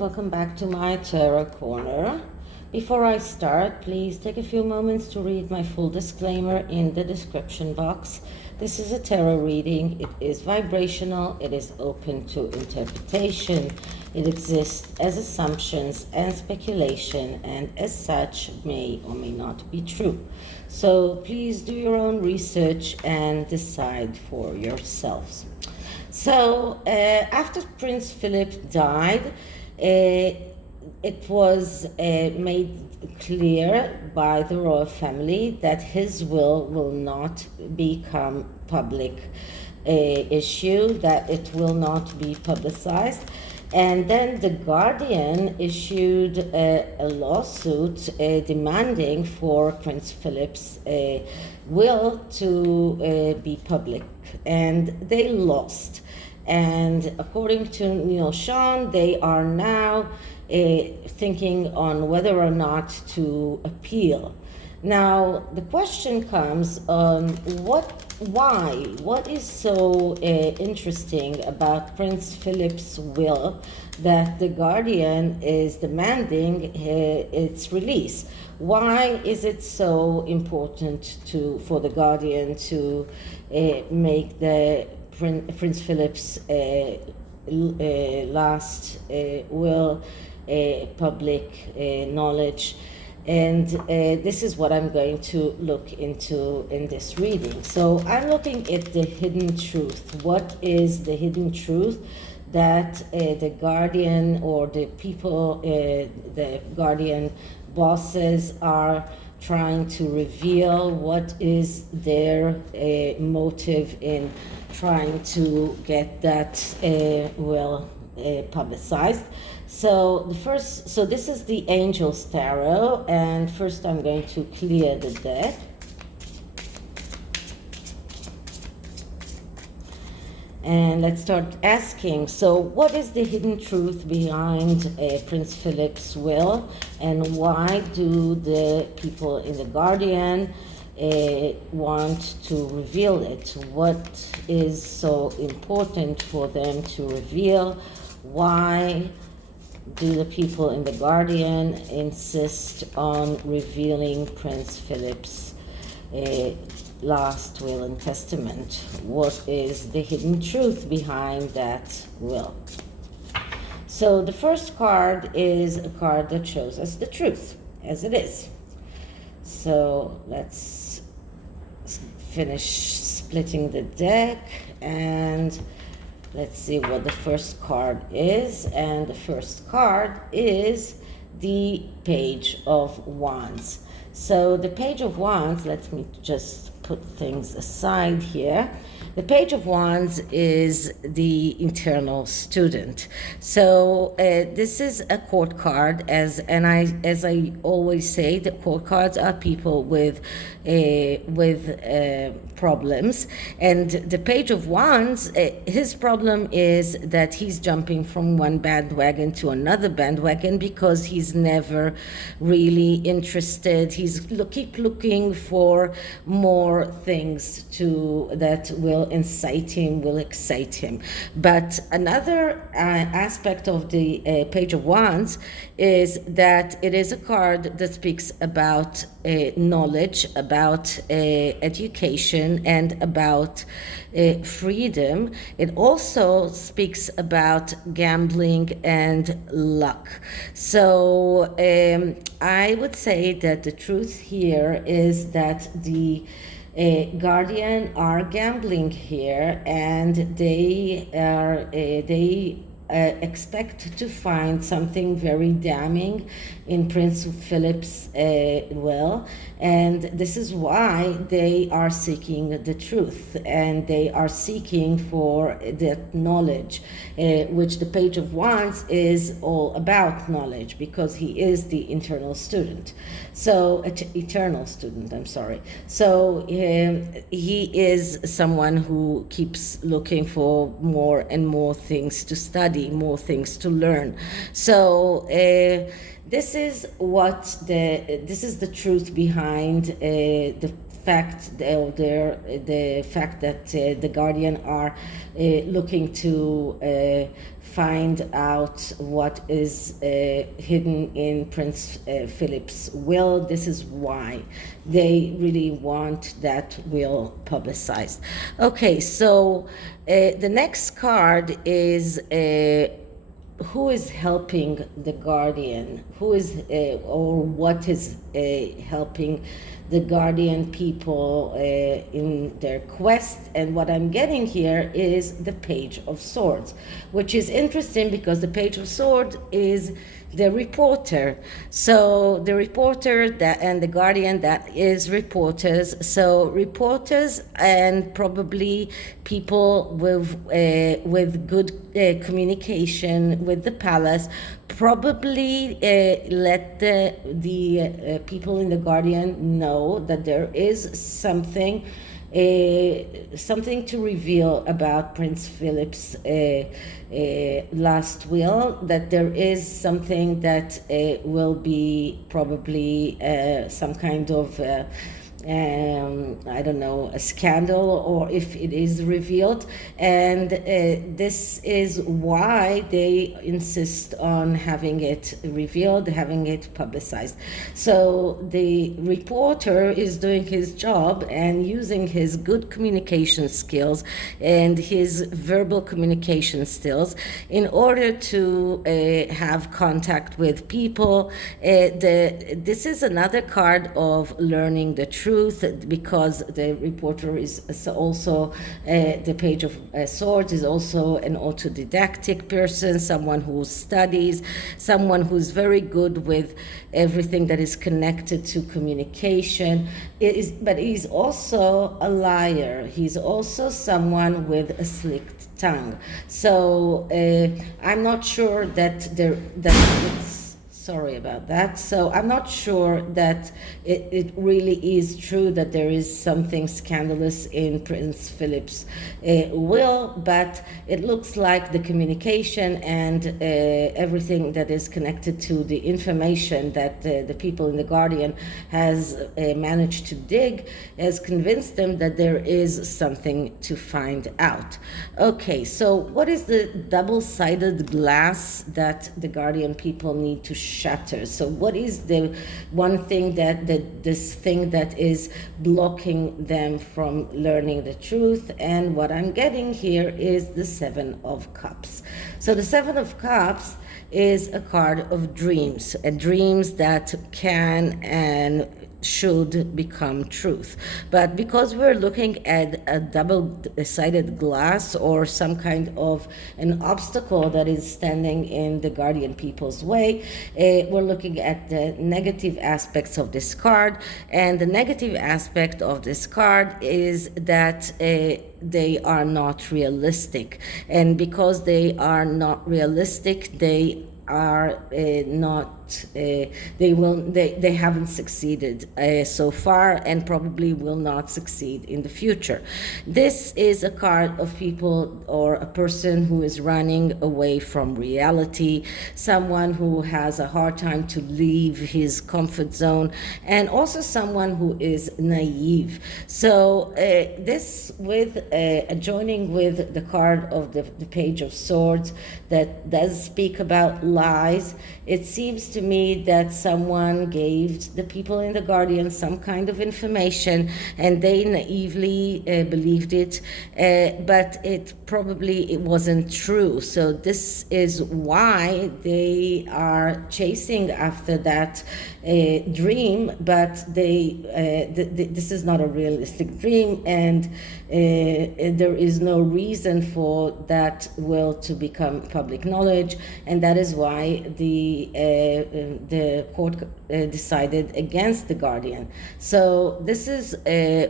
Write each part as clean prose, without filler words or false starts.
welcome back to my Tarot Corner. Before I start, please take a few moments to read my full disclaimer in the description box. This is a tarot reading. It is vibrational. It is open to interpretation. It exists as assumptions and speculation, and as such may or may not be true. So please do your own research and decide for yourselves. So after Prince Philip died, it was made clear by the royal family that his will not become public issue, that it will not be publicized. And then the Guardian issued a lawsuit demanding for Prince Philip's will to be public, and they lost. And according to Neil Sean, they are now thinking on whether or not to appeal. Now, the question comes on what is so interesting about Prince Philip's will that the Guardian is demanding its release? Why is it so important for the Guardian to make the Prince Philip's last will public knowledge? And this is what I'm going to look into in this reading. So I'm looking at the hidden truth. What is the hidden truth that the Guardian or the people, the Guardian bosses are trying to reveal? What is their motive in trying to get that will publicized? So this is the Angel's Tarot, and first I'm going to clear the deck. And let's start asking, so what is the hidden truth behind Prince Philip's will, and why do the people in the Guardian want to reveal it? What is so important for them to reveal? Why do the people in the Guardian insist on revealing Prince Philip's last will and testament? What is the hidden truth behind that will? So the first card is a card that shows us the truth as it is. So let's finish splitting the deck and let's see what the first card is. And the first card is the Page of Wands. So the Page of Wands, let me just put things aside here. The Page of Wands is the internal student. So this is a court card, as I always say, the court cards are people with problems. And the Page of Wands, his problem is that he's jumping from one bandwagon to another bandwagon because he's never really interested. He's keep looking for more things that will incite him, will excite him. But another aspect of the Page of Wands is that it is a card that speaks about knowledge, about education, and about freedom. It also speaks about gambling and luck. So I would say that the truth here is that the Guardian are gambling here, and they expect to find something very damning in Prince Philip's will, and this is why they are seeking the truth, and they are seeking for that knowledge, which the Page of Wands is all about knowledge, because he is the internal student. So eternal student, I'm sorry. So he is someone who keeps looking for more and more things to study, more things to learn. So this is the truth behind the fact, the fact that the Guardian are looking to find out what is hidden in Prince Philip's will. This is why they really want that will publicized. Okay, so the next card is who is helping the Guardian? Who is or what is helping the Guardian people in their quest? And what I'm getting here is the Page of Swords, which is interesting because the Page of Swords is the reporter. So the reporter that and the Guardian, that is reporters. So reporters and probably people with good communication with the palace probably let the people in the Guardian know that there is something to reveal about Prince Philip's last will, that there is something that will be probably some kind of I don't know, a scandal, or if it is revealed. And this is why they insist on having it revealed, having it publicized. So the reporter is doing his job and using his good communication skills and his verbal communication skills in order to have contact with people. This is another card of learning the truth, because the reporter is also the Page of Swords is also an autodidactic person, someone who studies, someone who's very good with everything that is connected to communication. But he's also a liar. He's also someone with a slick tongue. So I'm not sure that it's sorry about that. So I'm not sure that it really is true that there is something scandalous in Prince Philip's will, but it looks like the communication and everything that is connected to the information that the people in the Guardian has managed to dig has convinced them that there is something to find out. Okay, so what is the double-sided glass that the Guardian people need to shatter? So what is the one thing this thing that is blocking them from learning the truth? And what I'm getting here is the Seven of Cups. So the Seven of Cups is a card of dreams, and dreams that can and should become truth. But because we're looking at a double-sided glass or some kind of an obstacle that is standing in the Guardian people's way, we're looking at the negative aspects of this card. And the negative aspect of this card is that they are not realistic. And because they are not realistic, they are they haven't succeeded so far, and probably will not succeed in the future. This is a card of people or a person who is running away from reality, someone who has a hard time to leave his comfort zone, and also someone who is naive. So this with joining with the card of the Page of Swords that does speak about lies, it seems to me that someone gave the people in the Guardian some kind of information and they naively believed it, but it wasn't true. So this is why they are chasing after that dream, but this is not a realistic dream, and there is no reason for that will to become public knowledge, and that is why the court decided against the Guardian. So this is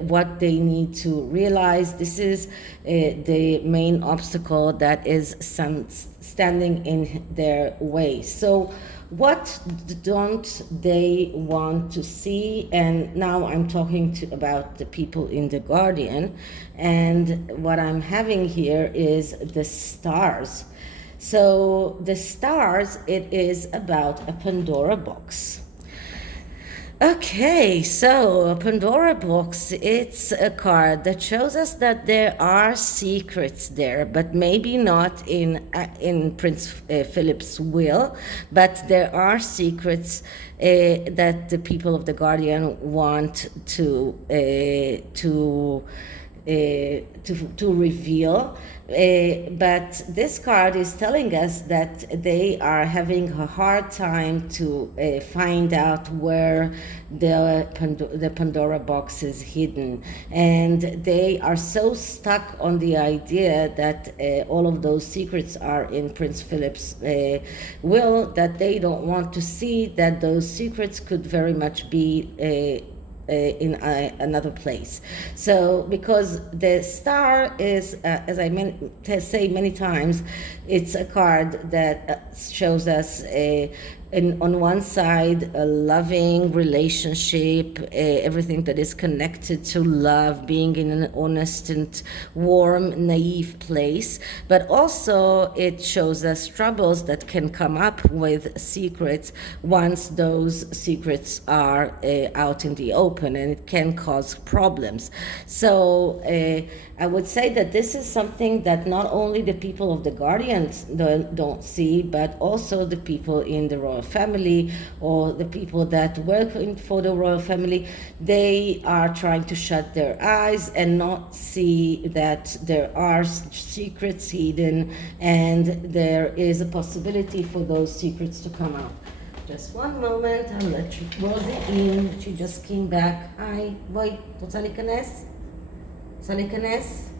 what they need to realize. This is the main obstacle that is standing in their way. So what don't they want to see? And now I'm talking about the people in the Guardian, and what I'm having here is the stars. So the stars, it is about a Pandora box. Okay, so Pandora box, it's a card that shows us that there are secrets there, but maybe not in Prince Philip's will, but there are secrets that the people of the Guardian want to reveal. But this card is telling us that they are having a hard time to find out where the Pandora box is hidden, and they are so stuck on the idea that all of those secrets are in Prince Philip's will, that they don't want to see that those secrets could very much be in another place. So because the star is, as I say many times, it's a card that shows us on one side a loving relationship, everything that is connected to love, being in an honest and warm, naive place, but also it shows us troubles that can come up with secrets once those secrets are out in the open, and it can cause problems. So I would say that this is something that not only the people of the Guardians don't see, but also the people in the royal family or the people that work for the royal family. They are trying to shut their eyes and not see that there are secrets hidden, and there is a possibility for those secrets to come out. Just one moment, I'll let Rosie in. She just came back. Hi, בואי, רוצה להיכנס? רוצה להיכנס?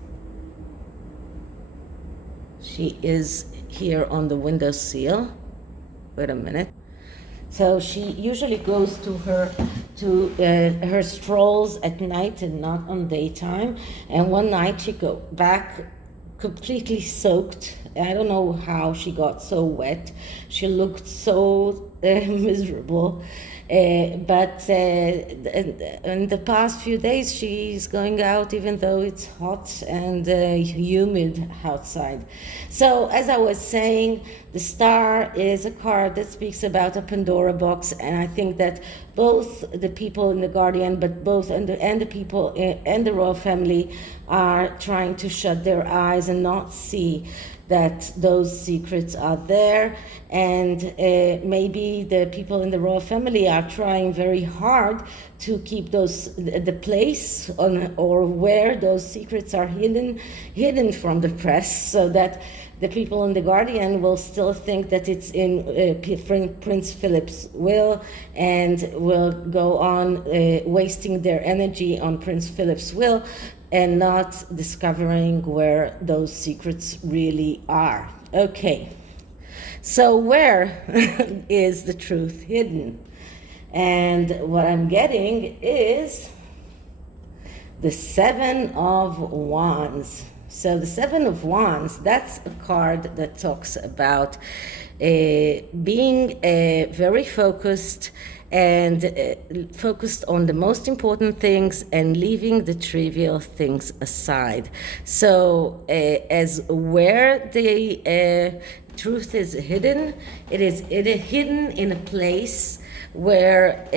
She is here on the windowsill. Wait a minute. So she usually goes to her strolls at night and not on daytime. And one night she go back completely soaked. I don't know how she got so wet. She looked so miserable. But in the past few days, she's going out even though it's hot and humid outside. So, as I was saying, the star is a card that speaks about a Pandora box, and I think that both the people in the Guardian, but both and the people and the royal family are trying to shut their eyes and not see that those secrets are there, and maybe the people in the royal family are trying very hard to keep the place on or where those secrets are hidden from the press, so that the people in the Guardian will still think that it's in Prince Philip's will, and will go on wasting their energy on Prince Philip's will and not discovering where those secrets really are. Okay, so where is the truth hidden? And what I'm getting is the Seven of Wands. So the Seven of Wands, that's a card that talks about being very focused and focused on the most important things and leaving the trivial things aside. So as where the truth is hidden, it is hidden in a place where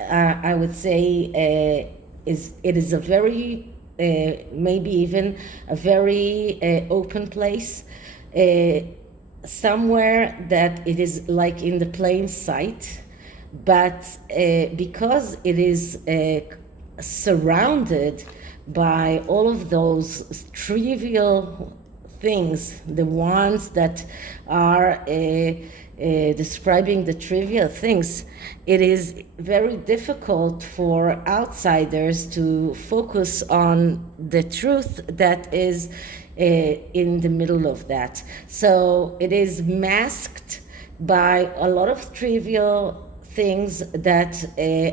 I would say it is a very maybe even a very open place, somewhere that it is like in the plain sight, but because it is surrounded by all of those trivial things, the ones that are describing the trivial things, it is very difficult for outsiders to focus on the truth that is in the middle of that. So it is masked by a lot of trivial things that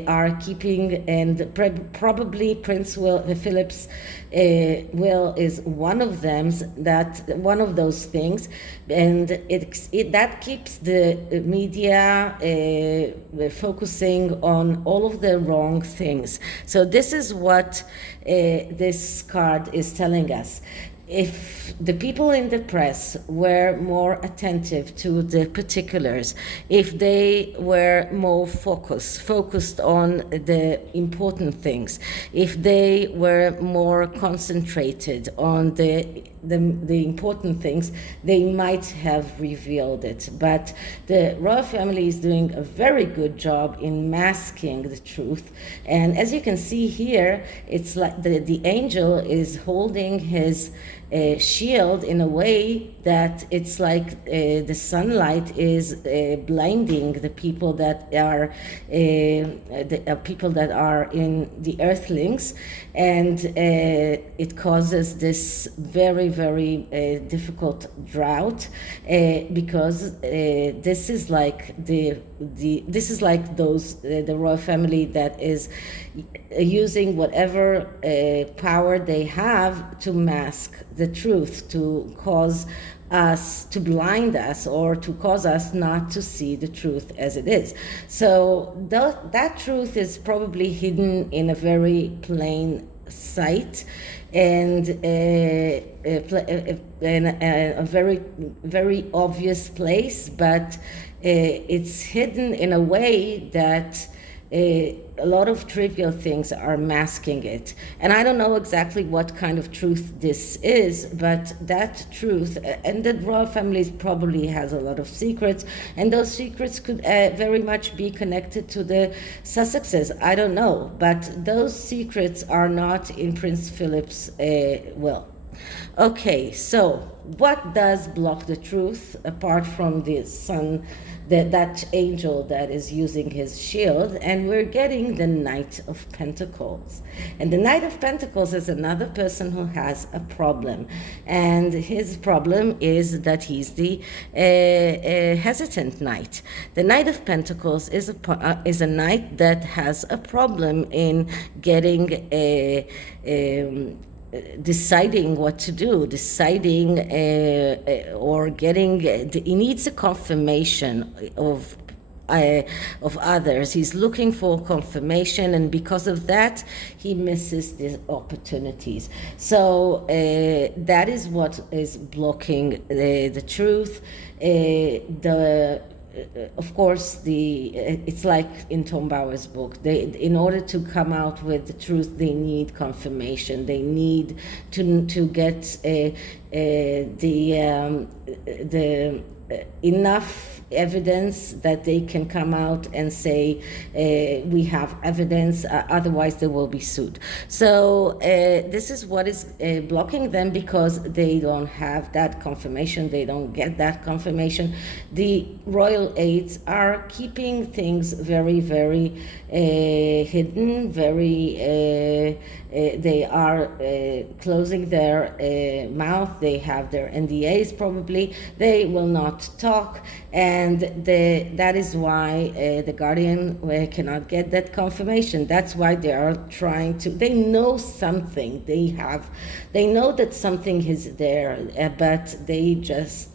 are keeping, and probably Prince Philip's will is one of them, that one of those things, and that keeps the media focusing on all of the wrong things. So this is what this card is telling us. if the people in the press were more attentive to the particulars, if they were more focused on the important things, if they were more concentrated on the important things, they might have revealed it. But the royal family is doing a very good job in masking the truth. And as you can see here, it's like the angel is holding his shield in a way that it's like the sunlight is blinding the people that are people that are in the earthlings, and it causes this very difficult drought, because this is like this is like the royal family that is using whatever power they have to mask the truth, to cause us, to blind us, or to cause us not to see the truth as it is. So that truth is probably hidden in a very plain sight, and in a very obvious place, but it's hidden in a way that a lot of trivial things are masking it. And I don't know exactly what kind of truth this is, but that truth, and the royal family probably has a lot of secrets, and those secrets could very much be connected to the Sussexes. I don't know, but those secrets are not in Prince Philip's will. Okay, so what does block the truth apart from the sun, that angel that is using his shield? And we're getting the Knight of Pentacles. And the Knight of Pentacles is another person who has a problem. And his problem is that he's the hesitant knight. The Knight of Pentacles is a knight that has a problem in getting deciding what to do, deciding or getting, he needs a confirmation of others. He's looking for confirmation, and because of that, he misses the opportunities. So that is what is blocking the truth. Of course, it's like in Tom Bauer's book. In order to come out with the truth, they need confirmation. They need to get the enough evidence that they can come out and say we have evidence, otherwise they will be sued. So this is what is blocking them, because they don't have that confirmation. They don't get that confirmation. The royal aides are keeping things very hidden, they are closing their mouth. They have their NDAs probably. They will not talk, and that is why the Guardian cannot get that confirmation. That's why they are trying to. They know something. They know that something is there, but they just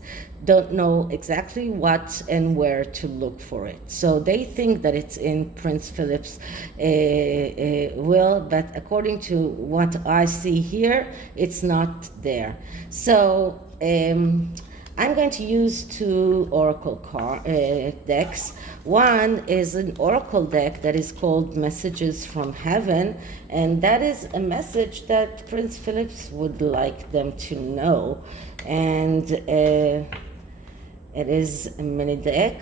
don't know exactly what and where to look for it. So they think that it's in Prince Philip's will, but according to what I see here, it's not there. So I'm going to use two oracle decks. One is an oracle deck that is called Messages from Heaven, and that is a message that Prince Philip would like them to know. And it is a mini deck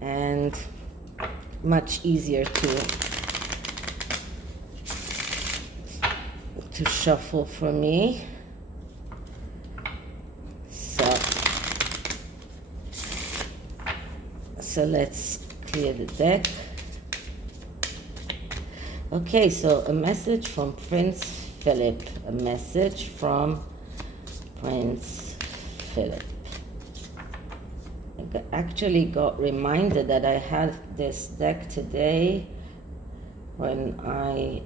and much easier to shuffle for me. So let's clear the deck. Okay, so a message from Prince Philip. A message from Prince Philip. I actually got reminded that I had this deck today when I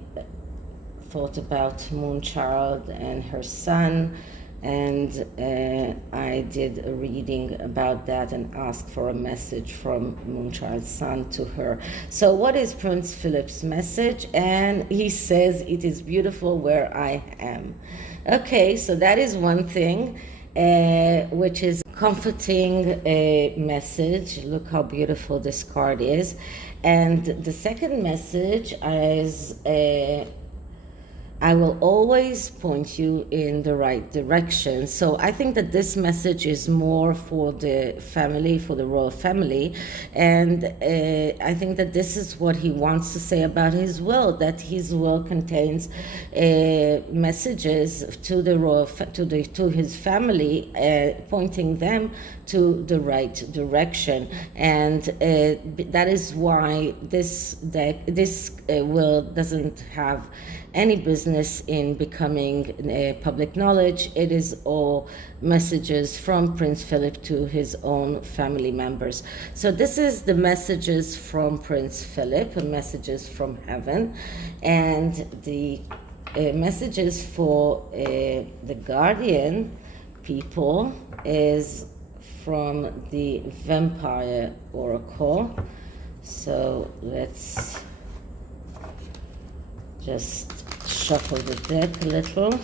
thought about Moonchild and her son, and I did a reading about that and asked for a message from Moonchild's son to her. So what is Prince Philip's message? And he says, "It is beautiful where I am." Okay, so that is one thing, which is comforting message. Look how beautiful this card is. And the second message is I will always point you in the right direction. So I think that this message is more for the family, for the royal family. And I think that this is what he wants to say about his will, that his will contains messages to the royal, to his family, pointing them to the right direction. And that is why this deck, this will doesn't have any business in becoming public knowledge. It is all messages from Prince Philip to his own family members. So this is the messages from Prince Philip, messages from heaven, and the messages for the guardian people is from the Vampire Oracle. So let's just shuffle the deck a little.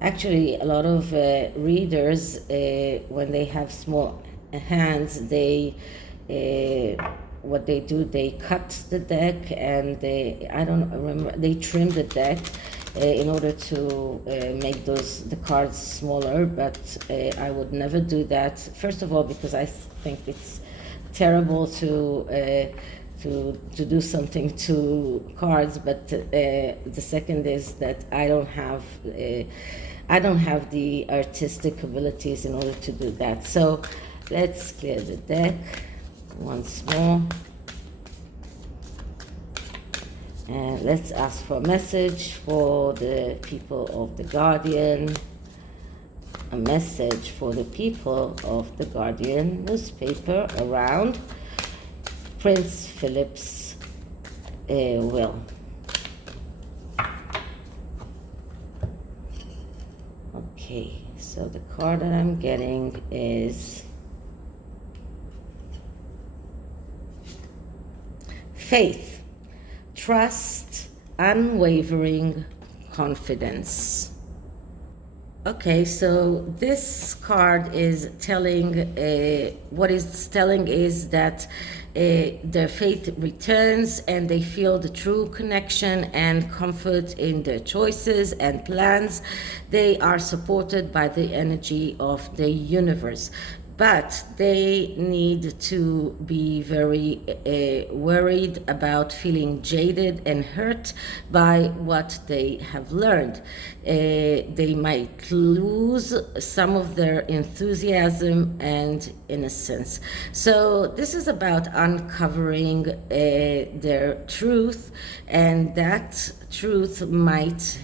Actually, a lot of readers, when they have small hands, they what they do, they cut the deck, and I don't remember, they trim the deck in order to make the cards smaller, but I would never do that. First of all, because I think it's terrible to do something to cards, but the second is that I don't have the artistic abilities in order to do that. So let's clear the deck once more. And let's ask for a message for the people of the Guardian. A message for the people of the Guardian newspaper around Prince Philip's will. Okay, so the card that I'm getting is faith. Trust, unwavering confidence. Okay, so this card is telling, what it's telling is that their faith returns and they feel the true connection and comfort in their choices and plans. They are supported by the energy of the universe. But they need to be very worried about feeling jaded and hurt by what they have learned. They might lose some of their enthusiasm and innocence. So this is about uncovering their truth, and that truth might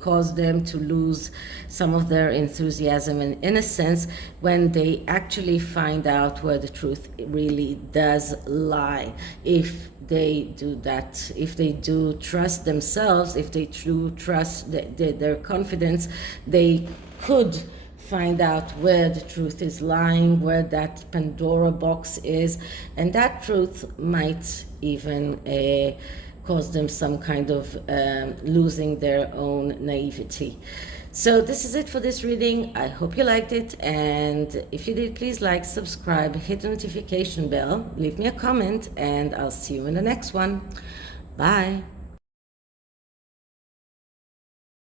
cause them to lose some of their enthusiasm and innocence when they actually find out where the truth really does lie. If they do that, if they do trust themselves, if they do trust their confidence, they could find out where the truth is lying, where that Pandora box is, and that truth might even cause them some kind of losing their own naivety. So this is it for this reading. I hope you liked it, and if you did, please like, subscribe, hit the notification bell, leave me a comment, and I'll see you in the next one. Bye.